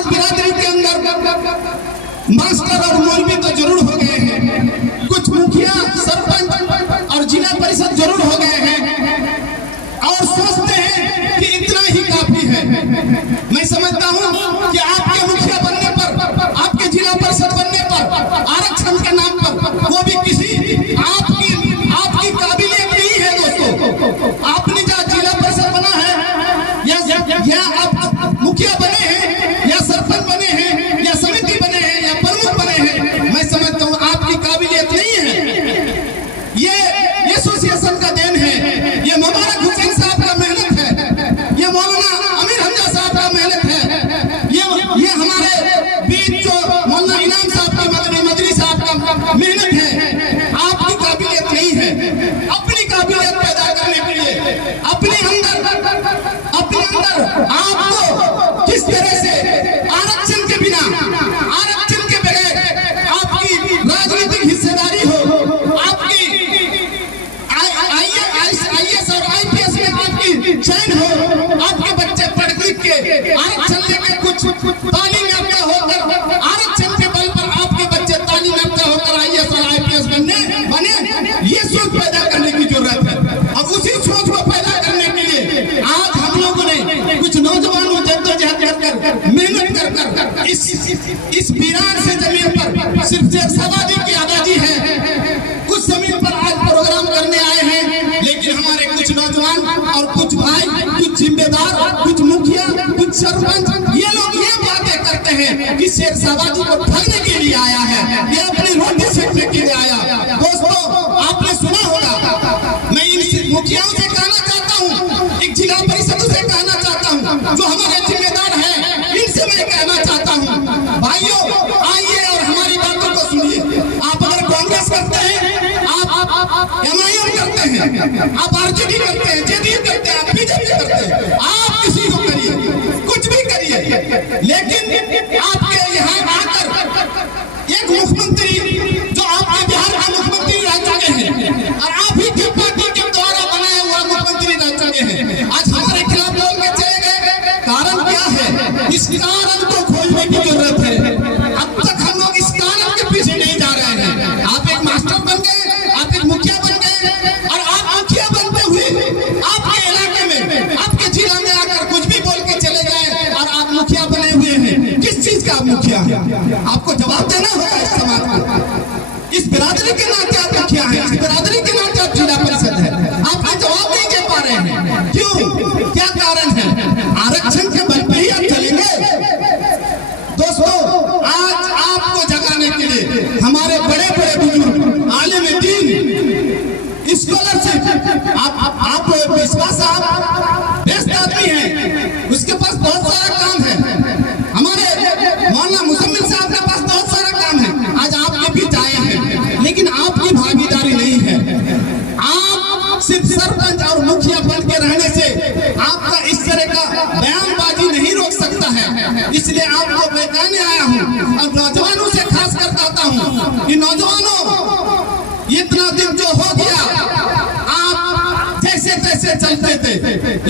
आज बिरादरी के अंदर मास्टर और मौलवी तो जरूर हो गए हैं, कुछ मुखिया, सरपंच और जिला परिषद जरूर हो गए हैं और सोचते हैं कि इतना ही काफी है। मैं समझता हूं कि आपके मुखिया बनने पर, आपके जिला परिषद बनने पर, आरक्षण के नाम पर वो भी किसी आपकी काबिलियत नहीं है दोस्तों। आपने जो जिला परिषद बना है या आप मुखिया बने हैं या सरपंच बने हैं या समिति बने हैं या प्रमुख बने हैं, मैं समझता हूं आपकी काबिलियत नहीं है। ये एसोसिएशन का देन है, ये मुबारक हुसैन साहब का मेहनत है, ये मौलाना अमीर हमजा साहब का मेहनत है, ये हमारे बीच जो मौलाना इनाम साहब की मदनी साहब का मेहनत है। आपकी काबिलियत नहीं है। अपनी काबिलियत पैदा करने के लिए अपने अंदर आपको किस तरह से आरक्षण के बिना, आरक्षण के बगैर आपकी राजनीतिक हिस्सेदारी हो, आपकी IAS और IPS में आपकी चयन हो, आपके बच्चे पढ़ लिख के आरक्षण लेकर कुछ तालीम याफ्ता होकर, आरक्षण के बल पर आपके बच्चे तालीम याफ्ता होकर IAS और IPS बने, ये सोच पैदा करने की जरूरत है। अब उसी सोच को पैदा करने के लिए आज हम लोगों ने कुछ नौजवानों जद्दोजहद कर मेहनत कर इस वीरान से जमीन पर सिर्फ शेरशाबादी की आबादी है, उस जमीन पर आज प्रोग्राम करने आए हैं। लेकिन हमारे कुछ नौजवान और कुछ भाई, कुछ जिम्मेदार, कुछ मुखिया, कुछ सरपंच, ये लोग ये बातें करते हैं कि शेरशाबादी को ठगने के लिए आया है, ये अपनी रोटी सेकने के लिए आया। दोस्तों, आपने सुना होगा, मैं इन मुखियाओं से कहना चाहता हूँ, एक जिला परिषद से कहना चाहता हूँ, जो हमारे जिम्मेदार हैं, इनसे मैं कहना चाहता हूँ, भाइयों आइए और हमारी बातों को सुनिए। आप अगर कांग्रेस करते हैं, आप MIM करते हैं, आप RJD करते हैं, JDU करते हैं, आप BJP करते हैं, आप किसी को करिए, कुछ भी करिए, लेकिन आपके यहाँ आकर एक मुख्यमंत्री जो आपके बिहार के मुख्यमंत्री रह चुके हैं और आप ही के पार्टी के द्वारा बनाया हुआ मुख्यमंत्री रह चुके हैं, आज हमारे खिलाफ बोल के चले गए। कारण क्या है? इस कारण को खोजने की जरूरत है। अब तक हम लोग इस कारण के पीछे नहीं जा रहे हैं। आप एक मास्टर बन गए, आप एक मुखिया बन गए और आप मुखिया बनते हुए आपके इलाके में, आपके जिला में आकर कुछ भी बोल के चले गए और आप मुखिया बने हुए हैं। किस चीज का मुखिया? आपको जवाब देना होगा इस समाज को। इस बिरादरी के नाते आप मुखिया हैं, इस बिरादरी के नाते आप जिला परिषद है, आप जवाब नहीं दे पा रहे हैं। क्यों? क्या कारण है? आरक्षण के बल पे ही आप चलेंगे? दोस्तों, आज आपको जगाने के लिए हमारे बड़े बड़े बुजुर्ग, आलिम दीन, स्कॉलरशिप, आप विश्वास, आप बेस्ट आदमी हैं, उसके पास बहुत सारा काम है। हमारे मौलाना मुजम्मिल साहब के पास बहुत सारा काम है, आज आपके बीच आए हैं, लेकिन आपकी भागीदारी नहीं है। आप सिर्फ सरपंच और मुखिया बन के रहने से आपका इस तरह का बयानबाजी नहीं रोक सकता है। इसलिए आपको मैं कहने आया हूँ और नौजवानों से खास कर कहता हूँ कि नौजवानों, इतना दिन जो हो गया, आप जैसे तैसे चलते थे,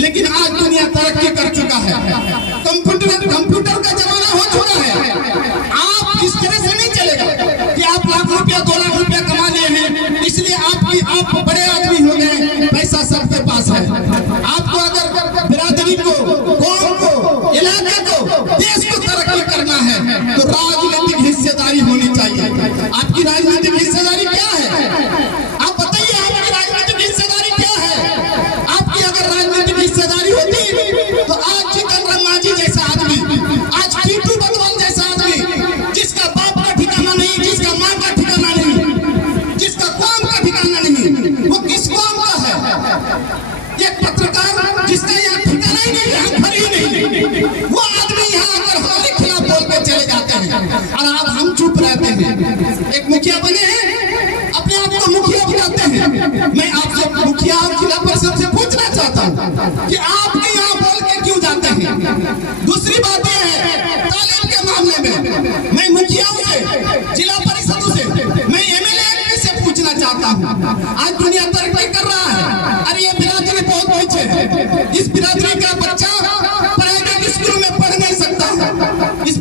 लेकिन आज दुनिया तरक्की कर चुका है, कंप्यूटर का जमाना हो चुका है। आप इस तरह से नहीं चलेगा कि आप लाख रुपया 2 लाख रुपया कमा लिए हैं, इसलिए आप बड़े आदमी हो गए, पैसा सबके पास है। आपको अगर बिरादरी को, कौम को, इलाके को, देश को तरक्की करना है तो राजनीतिक हिस्सेदारी होनी चाहिए। आपकी राजनीतिक हिस्सेदारी क्या है? आप बताइए, आपकी राजनीतिक हिस्सेदारी क्या है? आपकी अगर राजनीतिक हिस्सेदारी होती तो आज चिकन रमाजी जैसा आदमी, आज टीटू बदवाल जैसा आदमी, जिसका बाप का ठिकाना नहीं, जिसका माँ का ठिकाना नहीं, जिसका कौम का ठिकाना नहीं, वो किस कौम का है? एक पत्रकार जिसका यहाँ ठिकाना ही नहीं है, घर ही नहीं, वो आदमी यहाँ आकर हमारे खिलाफ बोल के चले जाते हैं और आप हम चुप रहते हैं। एक मुखिया बने हैं, अपने आप को मुखिया बनाते हैं। मैं आपसे मुखिया और जिला परिषद से पूछना चाहता हूँ कि आपके यहाँ बोल के क्यों जाते हैं? दूसरी बात यह है, तालीम के मामले में मैं मुखियाओं से, जिला परिषदों से, मैं MLA से पूछना चाहता हूँ। आज दुनिया तरक्की कर रहा है, अरे ये बिरादरी बहुत पीछे है। इस बिरादरी का बच्चा प्राइवेट स्कूल में पढ़ नहीं सकता, इस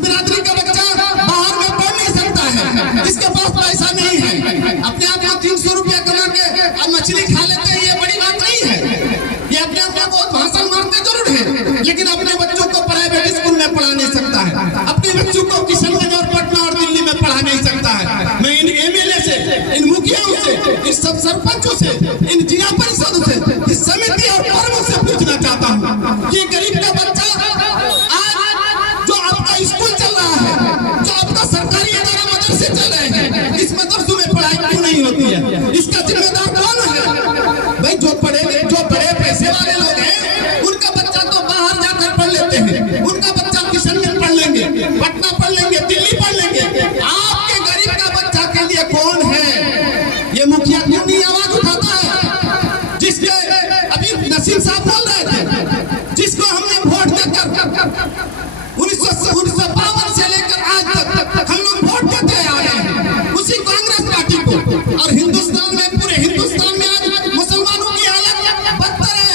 इसका जिम्मेदार कौन है? भाई जो बड़े पैसे वाले लोग हैं उनका बच्चा तो बाहर जाकर पढ़ लेते हैं, उनका बच्चा किशनगंज पढ़ लेंगे, पटना पढ़ लेंगे, दिल्ली पढ़ लेंगे। आपके गरीब का बच्चा के लिए कौन है? ये मुखिया क्यों नहीं आवाज उठाता है? जिसके अभी नसीम साहब बोल रहे थे, जिसको हमने वोट देकर 1952 से लेकर आज तक हम लोग वोट देते आ रहे हैं उसी कांग्रेस पार्टी को। और हिंदुस्तान में, पूरे हिंदुस्तान में आज मुसलमानों की हालत बदतर है,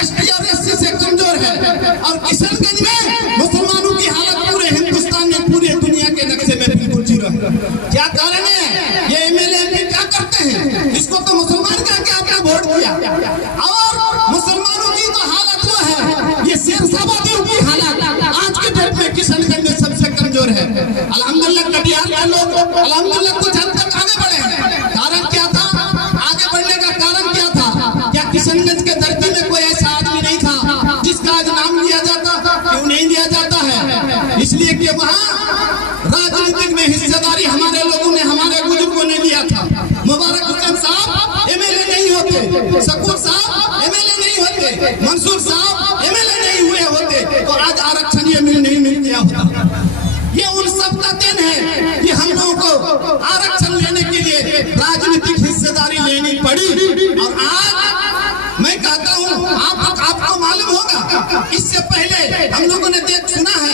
एसटी और एससी से कमजोर है। और किशनगंज में मुसलमानों की हालत पूरे हिंदुस्तान में, पूरे दुनिया के नक्शे में बिल्कुल जीरो है। क्या कारण है? ये एमएलए एमपी क्या करते हैं? इसको तो मुसलमान का क्या आपने वोट दिया। और मुसलमानों की तो हालत वो है, ये शेरशाबादियों की हालत आज के डेट में किशनगंज में सबसे कमजोर है। अल्हम्दुलिल्लाह कटिहार के लोग अल्हम्दुलिल्लाह कुछ हद तक आगे बढ़े हैं। कारण क्या था? आगे बढ़ने का कारण क्या था? क्या किशनगंज के धरती में कोई ऐसा आदमी नहीं था जिसका आज नाम लिया जाता? क्यों नहीं लिया जाता है? इसलिए कि वहाँ राजनीतिक में हिस्सेदारी हमारे लोगों ने, हमारे बुजुर्गों ने लिया था। मुबारक हुसैन साहब एमएलए नहीं होते, शकूर साहब एमएलए नहीं होते, मंसूर साहब एमएलए नहीं हुए होते तो आज आरक्षण ये नहीं मिल गया होता। ये उन सब का देन है कि हम लोगों को आरक्षण लेने के लिए राजनीतिक हिस्सेदारी लेनी पड़ी। और आज मैं कहता हूँ, आपको मालूम होगा, इससे पहले हम लोगों ने सुना है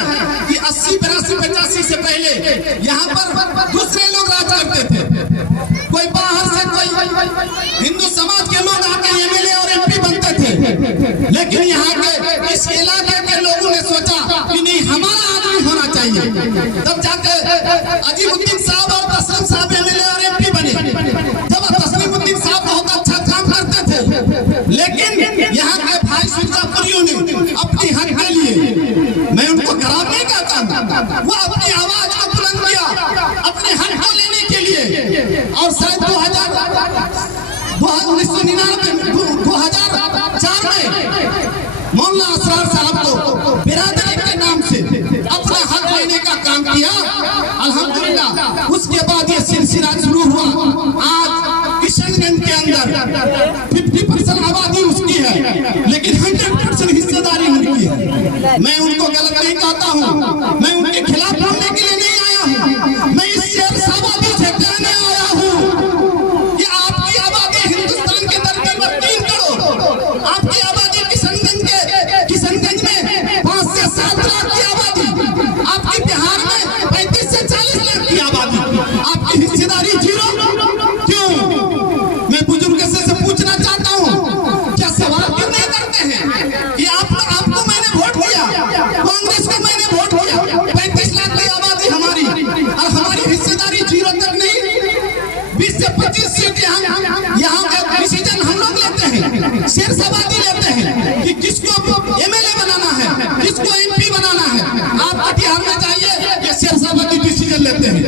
कि 80, 82, 85 से पहले यहाँ पर दूसरे लोग राज करते थे। कोई बाहर से कोई हिंदू समाज के लोग आके एमएलए और एमपी बनते थे, लेकिन यहाँ के इस इलाके के लोगों ने सोचा कि नहीं, हमारा आदमी होना चाहिए। तब जाके अजीमुद्दीन साहब और तस्लीम साहब एमएलए और एमपी बने। जब तस्लीमुद्दीन साहब बहुत अच्छा काम करते थे, लेकिन यहाँ के भाई मिर्जापुरियों ने अपनी हक के लिए, मैं उनको खराब नहीं कहता, वो अपनी आवाज को बुलंद किया अपने हक को लेने के लिए। और शायद 2004 में मौलाना असरार साहब को बिरादरी के नाम से अपना हक लेने का काम किया। अल्हम्दुलिल्लाह उसके बाद ये सिलसिला शुरू हुआ। आज किशनगंज के अंदर 50% आबादी उसकी है, लेकिन 100% हिस्सेदारी उनकी है। मैं उनको गलत नहीं कहता हूँ, मैं उनके खिलाफ बोलने के लिए नहीं आया हूँ। मैं इस शेरशाबादी से कहने आया हूँ कि आपकी आबादी हिंदुस्तान के धरती पर 3 करोड़, आपकी आबादी किशनगंज में 5 से 7 लाख की आबादी, आपकी बिहार में 35 से 40 लाख की आबादी, आपकी हिस्सेदारी जीरो क्यों? मैं बुजुर्ग से पूछना चाहता हूँ, क्या सवाल क्यों नहीं करते हैं कि आपको मैंने वोट दिया, कांग्रेस को मैंने वोट दिया, 35 लाख की आबादी हमारी, और हमारी हिस्सेदारी जीरो तक नहीं। 20 से 25 सीट यहाँ का डिसीजन हम लोग लेते हैं, शेरशाबादी लेते हैं कि किसको एमएलए बनाना है, किसको एमपी बनाना है। आप कटिहार में जाइए, ये शेरशाबादी डिसीजन लेते हैं।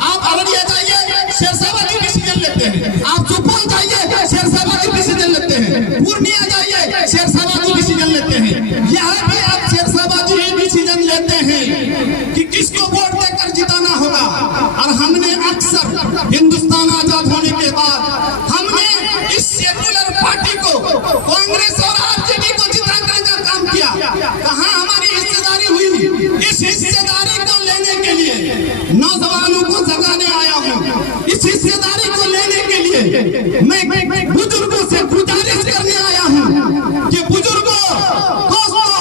आप अररिया जाइए, शेरशाबादी डिसीजन लेते हैं। आप सुपौल जाइए, शेरशाबादी डिसीजन लेते हैं। पूर्णिया जाइए, शेरशाबादी डिसीजन लेते हैं। यहाँ भी आप शेरशाबादी डिसीजन लेते हैं कि किसको वोट देकर जिताना होगा। और हमने अक्सर हिंदुस्तान आजाद होने के बाद हमने इस सेकुलर पार्टी को, कांग्रेस और आरजेडी को जिताने का काम किया। कहाँ हमारी हिस्सेदारी हुई? इस हिस्सेदारी को लेने के लिए नौजवानों को जगाने आया हूँ। इस हिस्सेदारी को लेने के लिए मैं बुजुर्गों से गुजारिश करने आया हूँ कि बुजुर्गों, दोस्तों,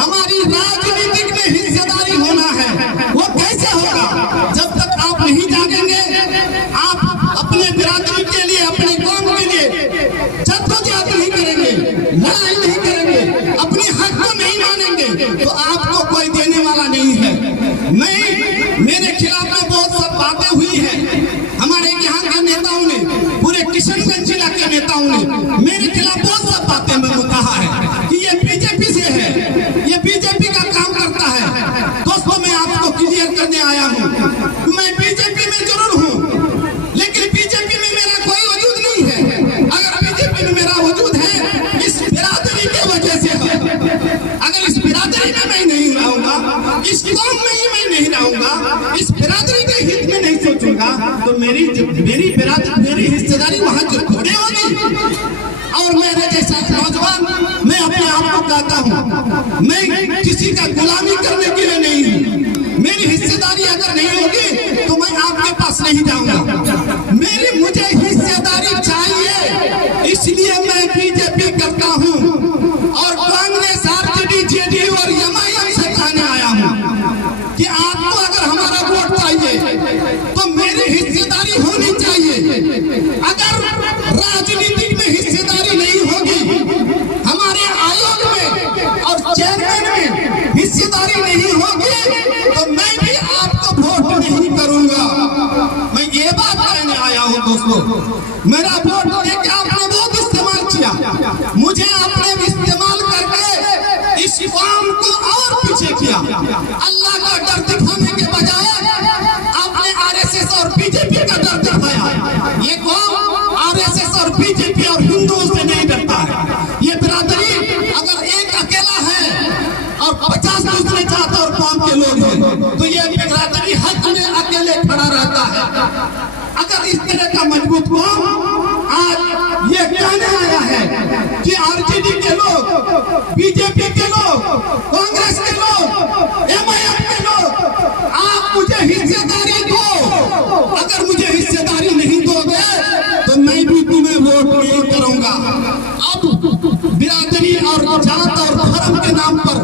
हमारी राजनीतिक में हिस्सेदारी होना है। वो कैसे होगा? जब तक आप नहीं जागेंगे, आप अपने बिरादरी के लिए, अपने कौम के लिए जद्दोजहद नहीं करेंगे, लड़ाई नहीं करेंगे, अपने हक को नहीं मानेंगे, तो आपको कोई देने वाला नहीं है। मेरे खिलाफ में बहुत सब बातें हुई हैं। हमारे यहाँ के नेताओं ने, पूरे किशनगंज जिला के नेताओं ने मेरे खिलाफ बहुत सब बातें कहा है कि ये बीजेपी से है, ये बीजेपी का काम करता है। दोस्तों, मैं आपको क्लियर करने आया हूँ, मैं बीजेपी में जरूर हूँ, लेकिन बीजेपी में मेरा कोई वजूद नहीं है। अगर बीजेपी में मेरा वजूद है, इस बिरादरी की वजह से है। अगर इस बिरादरी में मैं नहीं रहूंगा, इस कौम में ही मैं नहीं रहूंगा, इस बिरादरी के हित में नहीं सोचूंगा तो मेरी बिरादरी, मेरी हिस्सेदारी वहां जो थोड़ी होगी। और मेरे जैसा नौजवान, मैं अपने आप को कहता हूँ मैं किसी का गुलामी करने के लिए नहीं हूँ। मेरी हिस्सेदारी अगर नहीं होगी तो मैं आपके पास नहीं जाऊंगा। मुझे हिस्सेदारी चाहिए, इसलिए मैं बीजेपी करता हूँ और कांग्रेस, आरजेडी, जेडीयू और एमआईएम से कहने आया हूँ कि आपको अगर हमारा वोट चाहिए तो मेरी हिस्सेदारी होनी चाहिए। अगर राजनीति में हिस्सेदारी नहीं होगी, हमारे आयोग में और चेयरमैन में हिस्सेदारी नहीं होगी तो मैं भी आपको वोट नहीं करूंगा। मैं ये बात कहने आया हूं दोस्तों। मेरा वोट लेके आपने बहुत इस्तेमाल किया, मुझे आपने इस्तेमाल करके इस कौम को और पीछे किया। अल्लाह का डर दिखाने के बजाय आपने आरएसएस और बीजेपी का डर दिखाया। ये कौम आरएसएस और बीजेपी और हिंदुओं से नहीं डरता है। ये बिरादरी अगर एक अकेला है और 50 दूसरे चाहते और कौम के लोग हैं तो ये बिरादरी हक में अकेले खड़ा रहता है। अगर इस तरह का मजबूत कौम आज ये कहने आया है कि आरजेडी के लोग, बीजेपी के लोग, कांग्रेस के लोग, एमआईएम के लोग, आप मुझे हिस्सेदारी दो। अगर मुझे हिस्सेदारी नहीं दोगे तो मैं भी तुम्हें वोट नहीं करूंगा। अब बिरादरी और जात और धर्म के नाम पर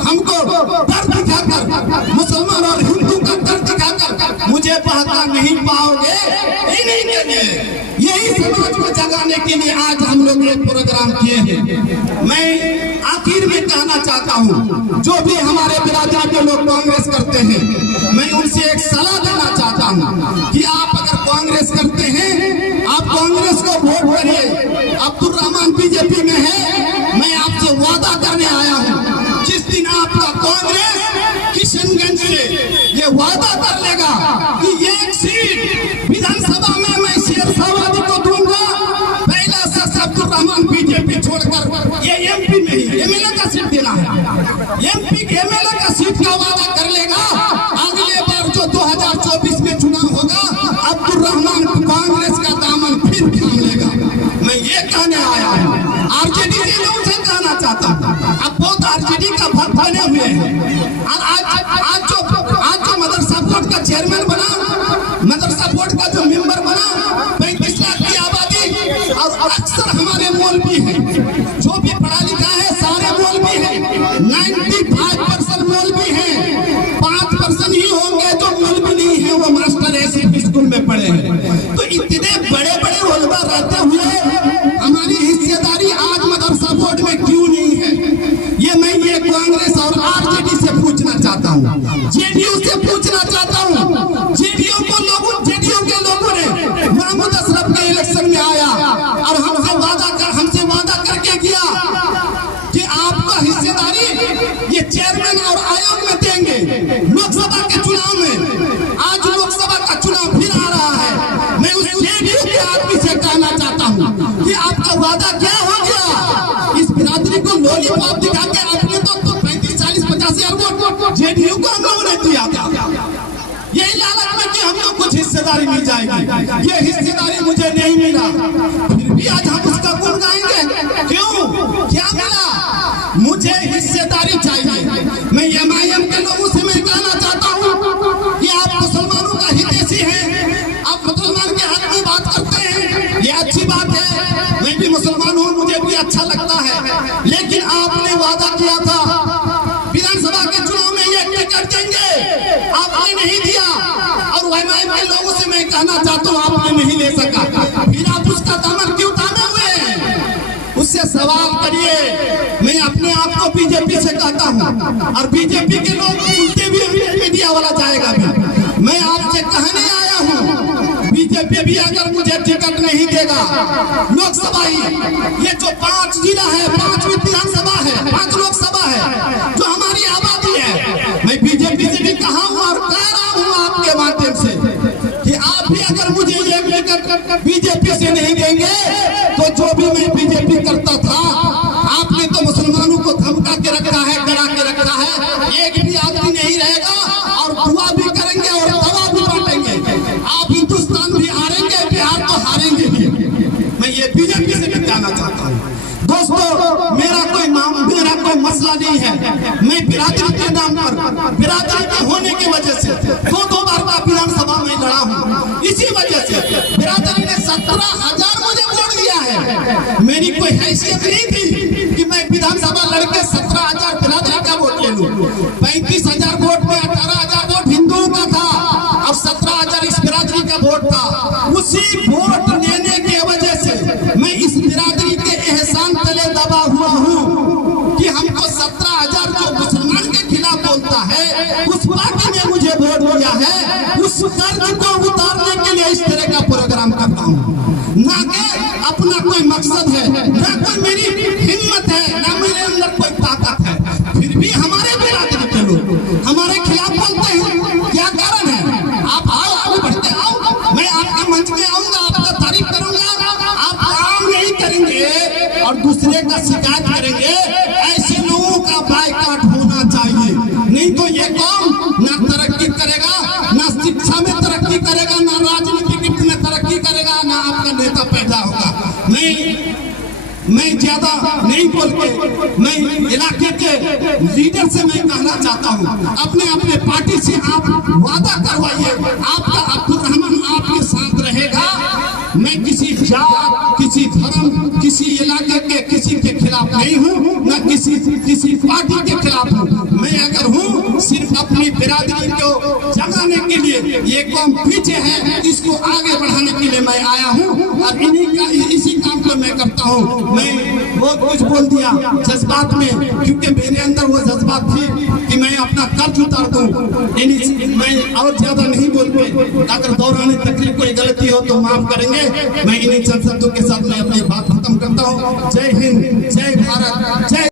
हमको डर दिखाकर, मुसलमान और हिंदू का डर दिखाकर मुझे बहका नहीं पाओगे। यही समाज को जगाने के लिए आज हम लोग ये प्रोग्राम किए हैं। मैं आखिर में कहना चाहता हूँ, जो भी हमारे बिरादरी के लोग कांग्रेस करते हैं, मैं उनसे एक सलाह देना चाहता हूँ कि आप अगर कांग्रेस करते हैं, आप कांग्रेस को वोट करिए। अब्दुल रहमान बीजेपी में है, मैं आपसे वादा करने आया हूँ, जिस दिन आपका कांग्रेस किशनगंज से ये वादा कर लेगा कि एक सीट विधानसभा में मैं शेरशाहबादी को दूंगा, पहला शख्स अब्दुल रहमान बीजेपी छोड़कर ये एमपी में ही एमएलए का सीट देना है। एमपी के एमएलए का सीट का वादा कर लेगा। अगले बार जो 2024 में चुनाव होगा, अब्दुल रहमान कांग्रेस का दामन फिर थाम लेगा। मैं ये कहने आया हूँ, आरजेडी के लोगों से कहना चाहता हूँ, अब बहुत आरजेडी का भक्त बने हुए हैं। और आज जो मदरसा बोर्ड का चेयरमैन बना, मदरसा बोर्ड का जो मेंबर बना, 35 लाख की आबादी, और अक्सर हमारे मौलवी हैं, जो भी पढ़ा लिखा है सारे मौलवी हैं, 95% मौलवी हैं, 5% ही होंगे जो मौलवी नहीं है, वो मास्टर ऐसे स्कूल में पढ़े हैं। तो इतने बड़े बड़े उलमा रहते हुए हमारी हिस्सेदारी आज मदरसा बोर्ड में क्यों नहीं है? ये कांग्रेस और आरजेडी से पूछना चाहता हूँ, जेडीयू से पूछना चाहता हूँ। जेडीयू के लोगों ने महमूद अशरफ के इलेक्शन में आया और हमसे वादा करके किया कि आपका हिस्सेदारी ये चेयरमैन और आयोग में देंगे। लोकसभा के चुनाव में, आज लोकसभा का चुनाव फिर आ रहा है, मैं उस जेडीयू के आदमी से कहना चाहता हूँ कि आपका वादा क्या हो गया? इस बिरादरी को लॉलीपॉप दिखा के आपने तो 35, 40, 50 हजार वोट जेडीयू को हम लोगों ने दिया था, यही लालच में कि हम लोग कुछ हिस्सेदारी मिल जाएगी। ये हिस्सेदारी मुझे नहीं मिला, फिर भी आज हम उसका गुण गाएंगे। क्यों? क्या मिला? मुझे हिस्सेदारी चाहिए। मैं एमआईएम के लोगों से मैं कहना चाहता हूँ कि आप मुसलमानों का हितैषी हैं, आप मुसलमान के हक में बात करते हैं, ये अच्छी बात है। मैं भी मुसलमान हूँ, मुझे भी अच्छा लगता है, लेकिन आपने वादा किया था विधानसभा के चुनाव में ये टिकट देंगे, आपने नहीं दिया। और एमआईएम के लोगों से मैं कहना चाहता हूँ, आपने नहीं ले सका, फिर आप उसका दामन क्यों थामे हुए हैं? उससे सवाल करिए। मैं अपने आप को बीजेपी से कहता हूँ और बीजेपी के लोग सुनते भी, मीडिया वाला जाएगा भी। मैं आपसे कहने आया हूँ, बीजेपी भी अगर मुझे टिकट नहीं देगा, लोकसभा ही, ये जो 5 जिला है, 5 विधानसभा है, 5 लोकसभा है, जो हमारी आबादी है, मैं बीजेपी से भी कहा हूँ और कह रहा हूँ आपके माध्यम से कि आप भी अगर मुझे ये टिकट बीजेपी से नहीं देंगे तो जो भी मैं बीजेपी करता था, आपने तो मुसलमानों को धमका के रखा है, डरा के रखा है, एक भी आदमी नहीं रहेगा और दुआ भी करेंगे और दवा भी बांटेंगे। मैं बिरादरी के नाम पर, बिरादरी के होने की वजह से दो बार का विधानसभा में लड़ा हूँ। इसी वजह से बिरादरी ने 17,000 मुझे वोट दिया है। मेरी कोई हैसियत नहीं थी कि मैं विधानसभा लड़के 17,000 बिरादरी का वोट ले लूं। 35,000 वोट में 18,000 वोट हिंदुओं का था और 17,000 इस बिरादरी का वोट था। उसी वोट लेने की वजह से मैं इस बिरादरी के एहसान तले दबा हुआ हूँ कि हमको 17,000 जो मुसलमान के खिलाफ बोलता है उस पार्टी ने मुझे वोट दिया है। उस कर्ज को उतारने के लिए इस तरह का प्रोग्राम करता हूँ, ना कि अपना कोई मकसद है, ना कोई मेरी हिम्मत है, ना मेरे अंदर कोई ताकत है। फिर भी हमारे बिरादरी के लोग हमारे खिलाफ बोलते हैं, क्या कारण है? आप आओ, आगे बढ़ते आओ, मैं आपके मंच में आऊंगा, आपका तारीफ करूंगा, आप काम नहीं करेंगे और दूसरे का शिकायत करेंगे। ऐसे लोगों का बायकॉट होना चाहिए, नहीं तो ये कौम ना तरक्की करेगा, ना शिक्षा में तरक्की करेगा, ना राजनीतिक में तरक्की करेगा, ना आपका नेता पैदा होगा। मैं ज्यादा नहीं बोल के मैं इलाके के लीडर से मैं कहना चाहता हूँ, अपने पार्टी से आप वादा करवाइए, आपका अब्दुल रहमान आपके साथ रहेगा। मैं किसी जात, किसी धर्म, किसी इलाके के किसी के खिलाफ नहीं हूँ, न किसी पार्टी के खिलाफ हूँ। मैं अगर हूँ सिर्फ अपनी बिरादरी को जगाने के लिए, ये कौम पीछे है इसको आगे बढ़ाने के लिए मैं आया हूँ और इसी काम को मैं करता हूँ। मैं बहुत कुछ बोल दिया जज्बात में, क्योंकि मेरे अंदर वो जज्बात थी कि मैं अपना कर्ज उतार दूं। मैं और ज्यादा नहीं बोल के, अगर दौरान तकरीर कोई गलती हो तो माफ करेंगे। मैं इन्हीं चंद शब्दों के साथ मैं अपनी बात खत्म करता हूँ। जय हिंद, जय भारत, जय